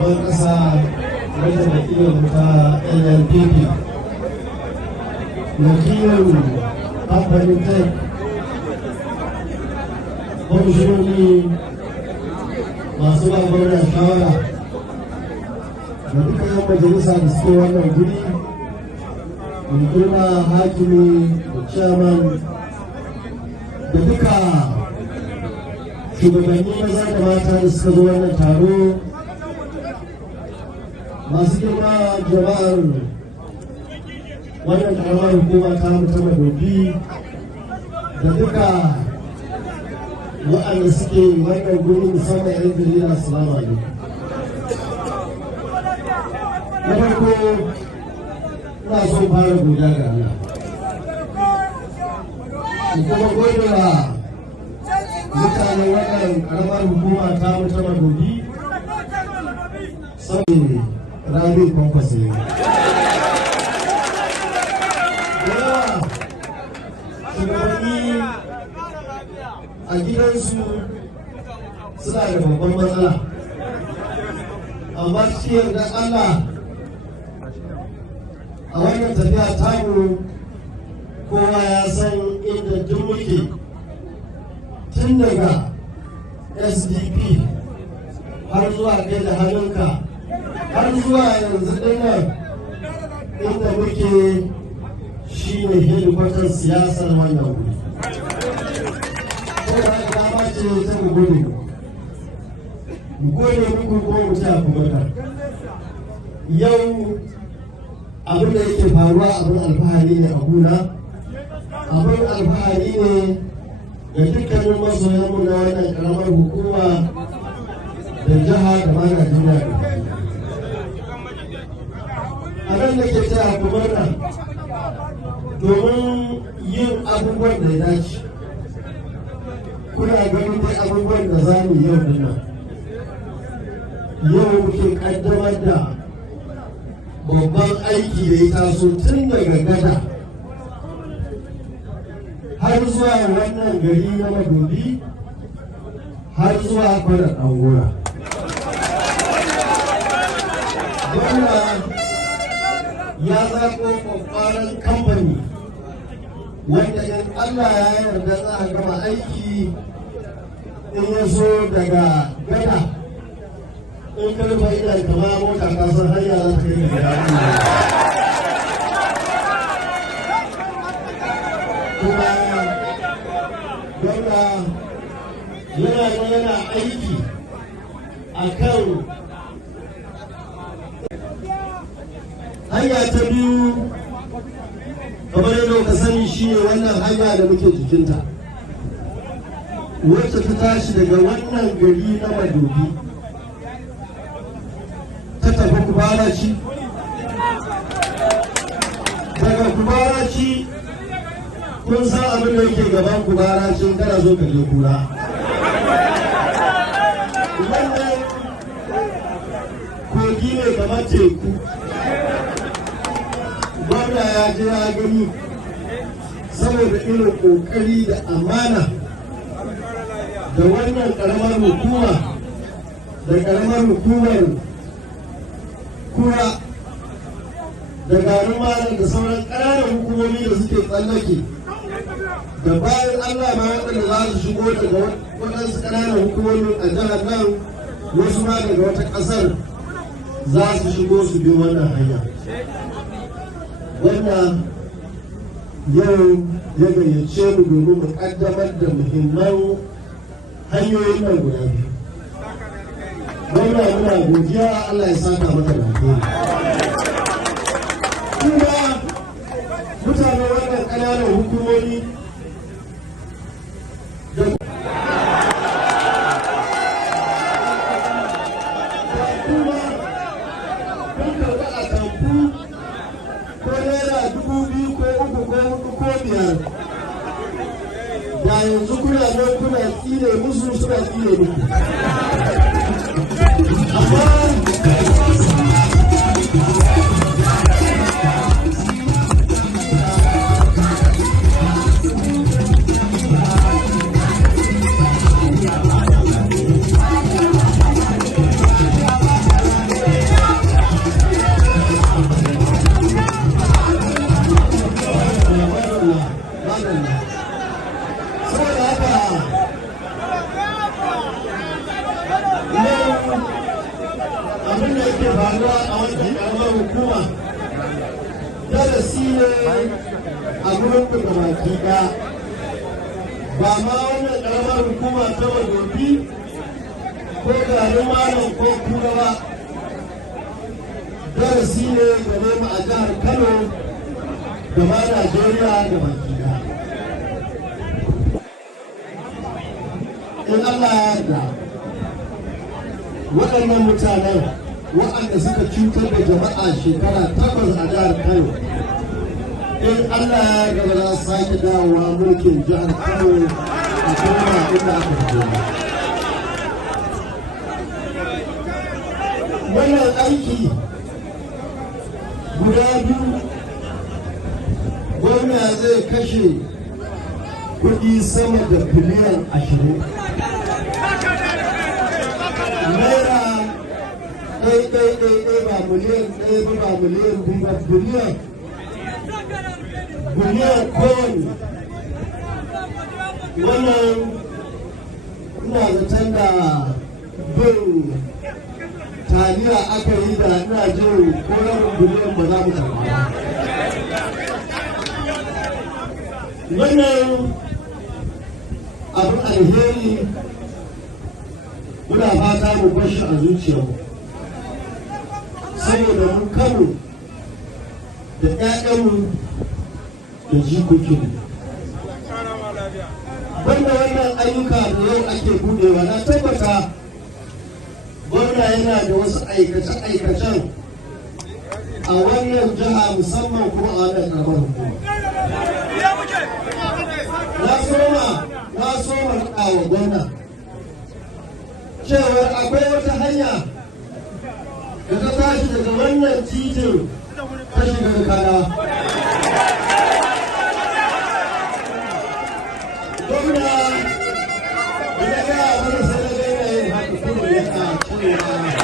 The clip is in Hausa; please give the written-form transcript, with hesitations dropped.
ƙasa wata wakilin ta NNPP wakilin kamfanin tech kwamishinoni masu ba gwamna shawara da duka yan majalisa da suke wannan guri mai girma hakimi da chairman da duka shugabanni maza da mata da suka zo wannan taro masu girma jama'ar wannan karamar hukuma ta mutum Madobi da duka waɗanda suke wannan guri musamman yan jarida. Assalamu alaikum. Na farko ina son fara godiya ga Allah kuma gode wa mutanen wannan karamar hukuma ta mutum Madobi saboda Rabi Kwankwasi. Shugabanni a gidansu suna da babban matsala, amma cikin yarda Allah a wannan tafiya tamu kowa ya san inda duk muke tun daga SDP har zuwa kai da hannunka har zuwa yanzu dinnan inda muke shi ne hedikwatar siyasar wannan wuri. Sai da aka dama ce ta mu gode muku ko mu ci a kuma yau abin da yake faruwa abin alfahari ne a gona, abin alfahari ne ga dukkanin masoyanmu na wannan karamar hukuma da jiha da ma Najeriya. A nan da ke taya ku murna domin yin abubuwan da ya dace. Kuna ganin dai abubuwan da za mu yau dinnan. Yau muke kaddamar da babban aiki da ya taso tun daga gada har zuwa wannan gari na Madobi har zuwa kwanar Angora. Wannan ya zaɓo ƙwaƙwaran kamfani wanda in Allah ya yarda za a gama aiki in ya so daga gada in karfa idan kama mota kasar hanya za ta kai da kuma gwamna yana aiki a kan hanya ta biyu kamar yadda ka sani shi ne wannan hanya da muke jikinta wacce ta tashi daga wannan gari na Madobi ta tafi Kubaraci, daga Kubaraci kun san abin da yake gaban Kubaraci kana zo ka je Kura. Wannan kogi ne kamar teku, gwamna ya je ya gani saboda irin kokari da amana da wannan karamar hukuma da karamar hukumar Kura da garin Malam da sauran ƙananan hukumomi da suke tsallake da bayan Allah ma waɗanda za su shigo daga waɗansu ƙananan hukumomin a jihar nan wasu ma daga wata ƙasar za su shigo su bi wannan hanya. Wannan yau ya gayyace mu domin mu ƙaddamar da muhimman hanyoyin nan guda biyu. Wannan muna godiya Allah ya saka maka da alheri. Kuma mutanen wannan ƙananan hukumomi da kuma kun karɓi a tamfu ko naira 2000 ko 3 ko 4 ko 5 da yanzu kuna nan kuna tsire musu suna tsire muku. abin da yake faruwa a wannan karamar hukuma darasi ne a gurin da baki ɗaya. Ba ma wannan karamar hukuma ta Madobi ko garin Malam ko Kura ba, darasi ne game mu a jihar Kano da ma Najeriya da baki ɗaya. In Allah ya yarda waɗannan mutanen waɗanda suka cutar da jama'a shekara 8 a jihar Kano, in Allah ya gaba za su sake dawowa mulkin jihar Kano a kuma inda aka fito. Wannan aiki guda biyu gwamna zai kashe kuɗi sama da biliyan 20. Naira ɗai ba miliyan ɗaya ba miliyan biyu ba biliyan kowane. Wannan ina zaton da bin taliya aka yi da ina jin ko rabin biliyan ba za mu karɓa. Wannan abin alheri muna fata mu bashi a zuciyarmu, saboda mun Kano da ƴaƴanmu da jikokinmu. Banda wannan ayyuka da yau ake budewa, na tabbata gwamna yana da wasu aikace-aikacen a wannan jiha, musamman kuma a wannan ƙaramar hukuma. Na soma wa gwamna cewar akwai wata hanya da ta tashi daga wannan titin ta shiga Kana. Gwamna da ya gaya mana sai na gaina yin haka kuma ya cewa